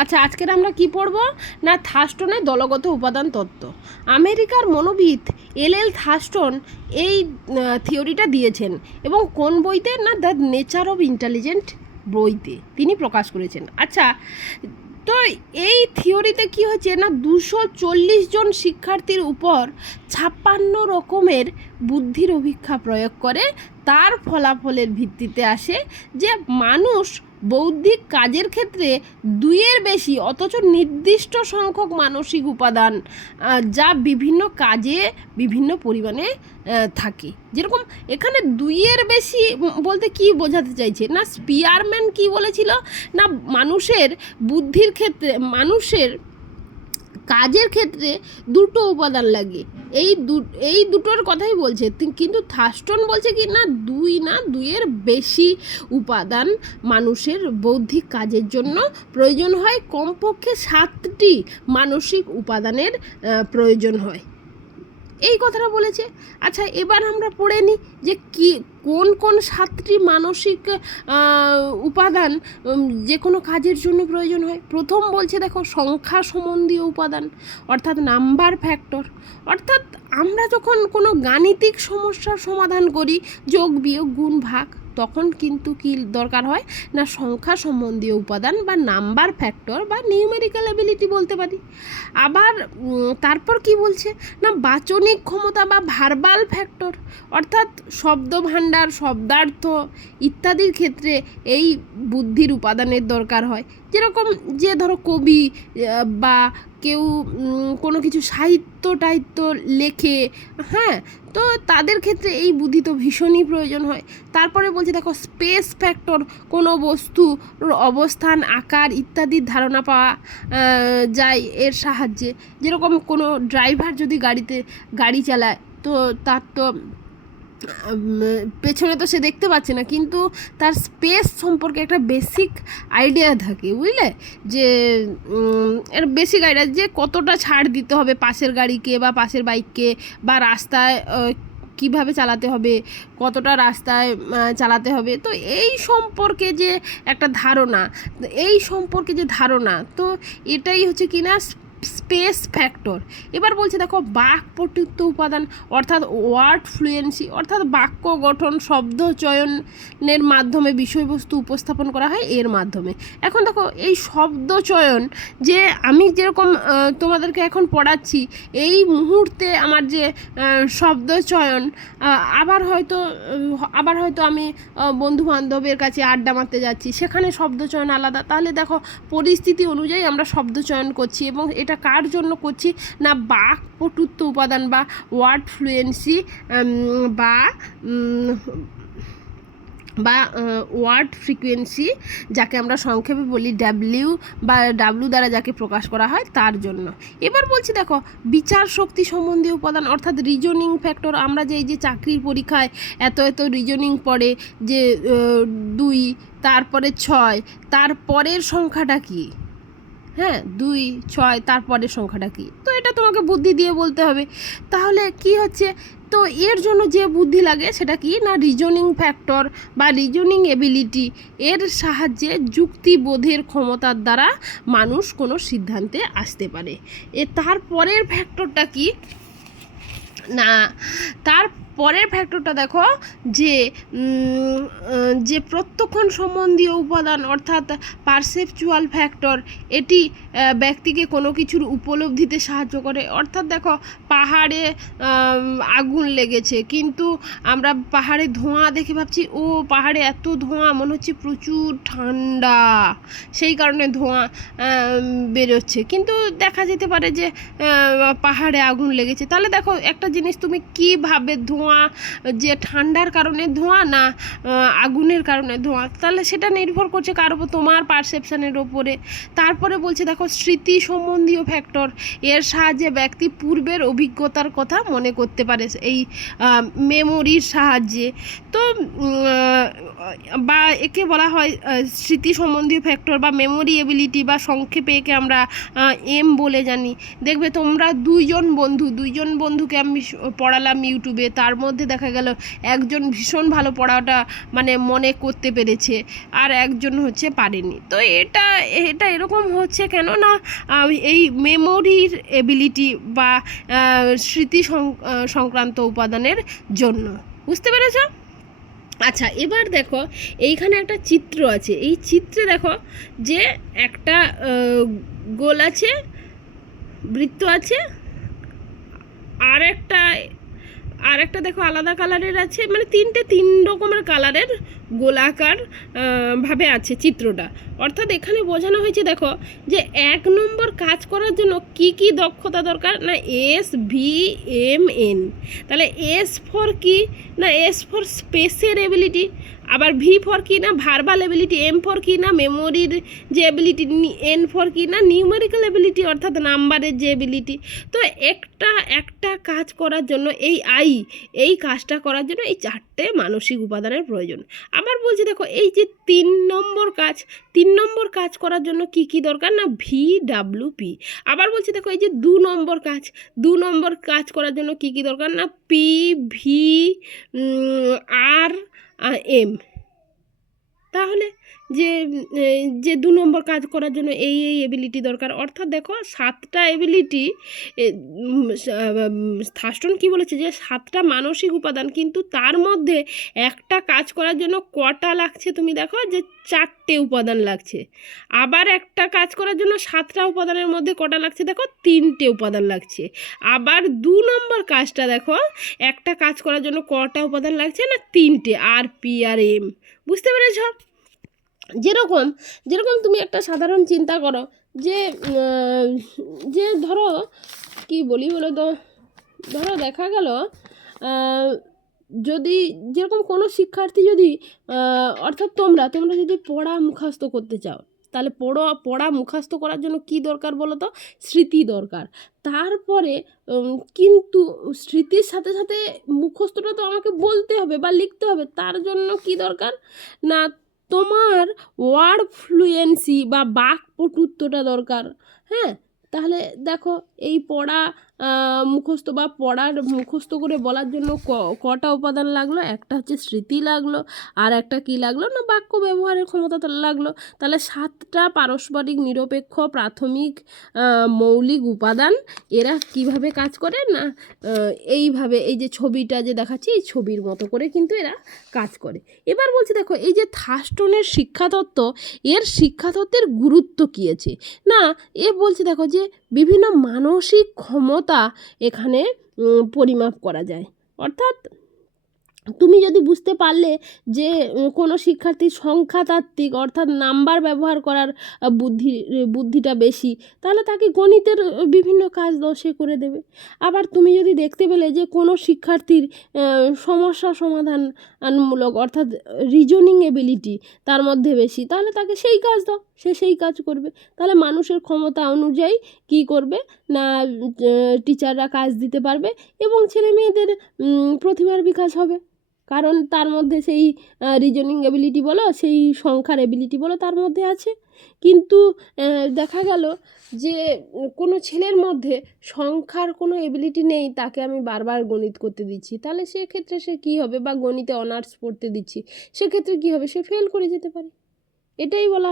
আচ্ছা, আজকের আমরা কি পড়ব না থার্স্টনের দলগত উপাদান তত্ত্ব। আমেরিকার মনোবিদ এল থার্স্টন এই থিওরিটা দিয়েছেন এবং কোন বইতে না দ্য নেচার অফ ইন্টেলিজেন্ট বইতে তিনি প্রকাশ করেছেন। আচ্ছা, তো এই থিওরিতে কি হচ্ছে না 240 জন শিক্ষার্থীর উপর 56 রকমের বুদ্ধির অভিক্ষা প্রয়োগ করে তার ফলাফলের ভিত্তিতে আসে যে মানুষ বৌদ্ধিক কাজের ক্ষেত্রে দুইয়ের বেশি অথচ নির্দিষ্ট সংখ্যক মানসিক উপাদান যা বিভিন্ন কাজে বিভিন্ন পরিমাণে থাকে। যেরকম এখানে দুইয়ের বেশি বলতে কি বোঝাতে চাইছে না স্পিয়ারম্যান কি বলেছিল না মানুষের বুদ্ধির ক্ষেত্রে মানুষের কাজের ক্ষেত্রে দুটো উপাদান লাগে, এই দুটোর কথাই বলছে, কিন্তু থার্স্টন বলছে কি না দুইয়ের বেশি উপাদান মানুষের বৌদ্ধিক কাজের জন্য প্রয়োজন হয়, কমপক্ষে 7টি মানসিক উপাদানের প্রয়োজন হয়, এই কথাটা বলেছে। আচ্ছা, এবার আমরা পড়ে নিই যে কোন কোন 7টি মানসিক উপাদান যে কোনো কাজের জন্য প্রয়োজন হয়। প্রথম বলছে দেখো সংখ্যা সম্বন্ধীয় উপাদান অর্থাৎ নাম্বার ফ্যাক্টর, অর্থাৎ আমরা যখন কোনো গাণিতিক সমস্যার সমাধান করি যোগ বিয়োগ গুণ ভাগ তখন কিন্তু কি দরকার হয় না সংখ্যা সম্বন্ধীয় উপাদান বা নাম্বার ফ্যাক্টর বা নিউমেরিক্যাল এবিলিটি বলতে পারি। আবার তারপর কি বলছে না বাচনিক ক্ষমতা বা ভার্বাল ফ্যাক্টর অর্থাৎ শব্দ ভাণ্ডার শব্দার্থ ইত্যাদির ক্ষেত্রে এই বুদ্ধির উপাদানের দরকার হয়। যেরকম যে ধরো কবি বা কেউ কোনো কিছু সাহিত্য টাহিত্য লেখে, হ্যাঁ, তো তাদের ক্ষেত্রে এই বুদ্ধি তো ভীষণই প্রয়োজন হয়। তারপরে বলছে দেখো স্পেস ফ্যাক্টর, কোনো বস্তুর অবস্থান আকার ইত্যাদির ধারণা পাওয়া যায় এর সাহায্যে। যেরকম কোনো ড্রাইভার যদি গাড়ি চালায় তো তার তো পেছনে তো সে দেখতে পাচ্ছে না, কিন্তু তার স্পেস সম্পর্কে একটা বেসিক আইডিয়া থাকে, বুঝলে, যে এর বেসিক আইডিয়া যে কতটা ছাড় দিতে হবে পাশের গাড়িকে বা পাশের বাইককে, বা রাস্তায় কিভাবে চালাতে হবে, কতটা রাস্তায় চালাতে হবে, তো এই সম্পর্কে যে একটা ধারণা, তো এটাই হচ্ছে কিনা স্পেস ফ্যাক্টর। এবার বলছে দেখো বাকপটুত্ব উপাদান অর্থাৎ ওয়ার্ড ফ্লুয়েন্সি, অর্থাৎ বাক্য গঠন শব্দ চয়নের মাধ্যমে বিষয়বস্তু উপস্থাপন করা হয় এর মাধ্যমে। এখন দেখো এই শব্দ চয়ন যে আমি যেরকম তোমাদেরকে এখন পড়াচ্ছি এই মুহূর্তে আমার যে শব্দ চয়ন, আবার হয়তো আমি বন্ধু বান্ধবের কাছে আড্ডা মারতে যাচ্ছি, সেখানে শব্দ চয়ন আলাদা। তাহলে দেখো পরিস্থিতি অনুযায়ী আমরা শব্দ চয়ন করছি এবং এটা কার জন্য করছি না বাকপটুত্ব উপাদান বা ওয়ার্ড ফ্লুয়েন্সি বা ওয়ার্ড ফ্রিকোয়েন্সি যাকে আমরা সংক্ষেপে বলি ডাব্লিউ দ্বারা যাকে প্রকাশ করা হয় তার জন্য। এবার বলছি দেখো বিচার শক্তি সম্বন্ধীয় উপাদান অর্থাৎ রিজনিং ফ্যাক্টর। আমরা যে এই যে চাকরির পরীক্ষায় এত রিজনিং পড়ে যে 2 তারপরে 6 তারপরের সংখ্যাটা কি, হ্যাঁ 2 6 তারপরের সংখ্যাটা কি, তো এটা তোমাকে বুদ্ধি দিয়ে বলতে হবে। তাহলে কি হচ্ছে, তো এর জন্য যে বুদ্ধি লাগে সেটা কি না রিজনিং ফ্যাক্টর বা রিজনিং এবিলিটি, এর সাহায্যে যুক্তিবোধের ক্ষমতার দ্বারা মানুষ কোনো সিদ্ধান্তে আসতে পারে। তারপরের ফ্যাক্টরটা কি না পরের ফ্যাক্টরটা দেখো যে প্রত্যক্ষণ সম্বন্ধীয় উপাদান অর্থাৎ পারসেপচুয়াল ফ্যাক্টর, এটি ব্যক্তিকে কোনো কিছুর উপলব্ধিতে সাহায্য করে। অর্থাৎ দেখো পাহাড়ে আগুন লেগেছে, কিন্তু আমরা পাহাড়ে ধোঁয়া দেখে ভাবছি ও পাহাড়ে এত ধোঁয়া, মনে হচ্ছে প্রচুর ঠান্ডা, সেই কারণে ধোঁয়া বেরোচ্ছে, কিন্তু দেখা যেতে পারে যে পাহাড়ে আগুন লেগেছে। তাহলে দেখো একটা জিনিস তুমি কীভাবে ধোঁয়া যে ঠান্ডার কারণে ধোঁয়া না আগুনের কারণে ধোঁয়া, তাহলে সেটা নির্ভর করছে কার উপর, তোমার পারসেপশানের ওপরে। তারপরে বলছে দেখো স্মৃতি সম্বন্ধীয় ফ্যাক্টর, এর সাহায্যে ব্যক্তি পূর্বের অভিজ্ঞতার কথা মনে করতে পারে এই মেমোরির সাহায্যে। তো বা একে বলা হয় স্মৃতি সম্বন্ধীয় ফ্যাক্টর বা মেমোরি এবিলিটি, বা সংক্ষেপে একে আমরা এম বলে জানি। দেখবে তোমরা দুইজন বন্ধুকে আমি পড়ালাম ইউটিউবে, তার মধ্যে দেখা গেল একজন ভীষণ ভালো পড়াটা মানে মনে করতে পেরেছে আর একজন হচ্ছে পারেনি। তো এটা এটা এরকম হচ্ছে কেন না, এই মেমোরির এবিলিটি বা স্মৃতি সংক্রান্ত উপাদানের জন্য। বুঝতে পেরেছ? আচ্ছা, এবার দেখো এইখানে একটা চিত্র আছে। এই চিত্রে দেখো যে একটা গোল আছে, বৃত্ত আছে, আর একটা দেখো আলাদা কালারের আছে, মানে তিন রকমের কালারের গোলাকার ভাবে আছে চিত্রটা। অর্থাৎ এখানে বোঝানো হয়েছে দেখো যে 1 নম্বর কাজ করার জন্য কি কি দক্ষতা দরকার না, SVMN। তাহলে S ফর কি না, S ফর স্পেসের এবিলিটি, আবার V ফর কি না ভার্বাল এবিলিটি, M ফর কি না মেমোরির যে এবিলিটি, N ফর কি না নিউমেরিক্যাল এবিলিটি অর্থাৎ নাম্বারের যে এবিলিটি। তো একটা কাজ করার জন্য এই কাজটা করার জন্য এই 4টে মানসিক উপাদানের প্রয়োজন। আবার বলছি দেখো এই যে 3 নম্বর কাজ করার জন্য কি কি দরকার না, VWP। আবার বলছি দেখো এই যে 2 নম্বর কাজ করার জন্য কি কি দরকার না, PVRM। তাহলে যে 2 নম্বর কাজ করার জন্য এই এবিলিটি দরকার। অর্থাৎ দেখো 7টা এবিলিটি, থার্স্টন কি বলেছে যে 7টা মানসিক উপাদান, কিন্তু তার মধ্যে একটা কাজ করার জন্য কটা লাগছে তুমি দেখো যে 4টে উপাদান লাগছে। আবার একটা কাজ করার জন্য 7টা উপাদানের মধ্যে কটা লাগছে দেখো 3টে উপাদান লাগছে। আবার 2 নম্বর কাজটা দেখো একটা কাজ করার জন্য কটা উপাদান লাগছে না 3টে, RPRM। বুঝতে পেরেছ? যেরকম তুমি একটা সাধারণ চিন্তা করো যে ধরো কি বলি বলো তো, ধরো দেখা গেল যদি যেরকম কোনো শিক্ষার্থী যদি অর্থাৎ তোমরা যদি পড়া মুখস্থ করতে চাও, তাহলে পড়া মুখস্থ করার জন্য কি দরকার বলো তো, স্মৃতি দরকার। তারপরে কিন্তু স্মৃতির সাথে সাথে মুখস্থটা তো আমাকে বলতে হবে বা লিখতে হবে। তার জন্য কি দরকার না, তোমার ওয়ার্ড ফ্লুয়েন্সি বা বাকপটুত্বটা দরকার। হ্যাঁ, তাহলে দেখো এই মুখস্থ করে বলার জন্য কটা উপাদান লাগলো, একটা হচ্ছে স্মৃতি লাগলো, আর একটা কি লাগলো না বাক্য ব্যবহারের ক্ষমতা লাগলো। তাহলে 7টা পারস্পরিক নিরপেক্ষ প্রাথমিক মৌলিক উপাদান। এরা কিভাবে কাজ করে না, এইভাবে এই যে ছবিটা যে দেখাচ্ছি এই ছবির মতো করে কিন্তু এরা কাজ করে। এবার বলছি দেখো এই যে থার্স্টনের শিক্ষাতত্ত্বের গুরুত্ব কী আছে না, বলছে দেখো যে বিভিন্ন মানসিক ক্ষমতা এখানে পরিমাপ করা যায়। অর্থাৎ তুমি যদি বুঝতে পারলে যে কোনো শিক্ষার্থীর সংখ্যাতাত্ত্বিক অর্থাৎ নাম্বার ব্যবহার করার বুদ্ধিটা বেশি, তাহলে তাকে গণিতের বিভিন্ন কাজ সে করে দেবে। আবার তুমি যদি দেখতে পেলে যে কোনো শিক্ষার্থীর সমস্যা সমাধানমূলক অর্থাৎ রিজনিং এবিলিটি তার মধ্যে বেশি, তাহলে তাকে সেই কাজ দাও, সে সেই কাজ করবে। তাহলে মানুষের ক্ষমতা অনুযায়ী কী করবে না, টিচাররা কাজ দিতে পারবে এবং ছেলে মেয়েদের প্রতিভার বিকাশ হবে। কারণ তার মধ্যে সেই রিজনিং এবিলিটি বলো, সেই সংখ্যার এবিলিটি বলো তার মধ্যে আছে। কিন্তু দেখা গেল যে কোনো ছেলের মধ্যে সংখ্যার কোনো এবিলিটি নেই, তাকে আমি বারবার গণিত করতে দিচ্ছি, তাহলে সেক্ষেত্রে সে কী হবে, বা গণিতে অনার্স পড়তে দিচ্ছি, সেক্ষেত্রে কী হবে, সে ফেল করে যেতে পারে। এটাই বলা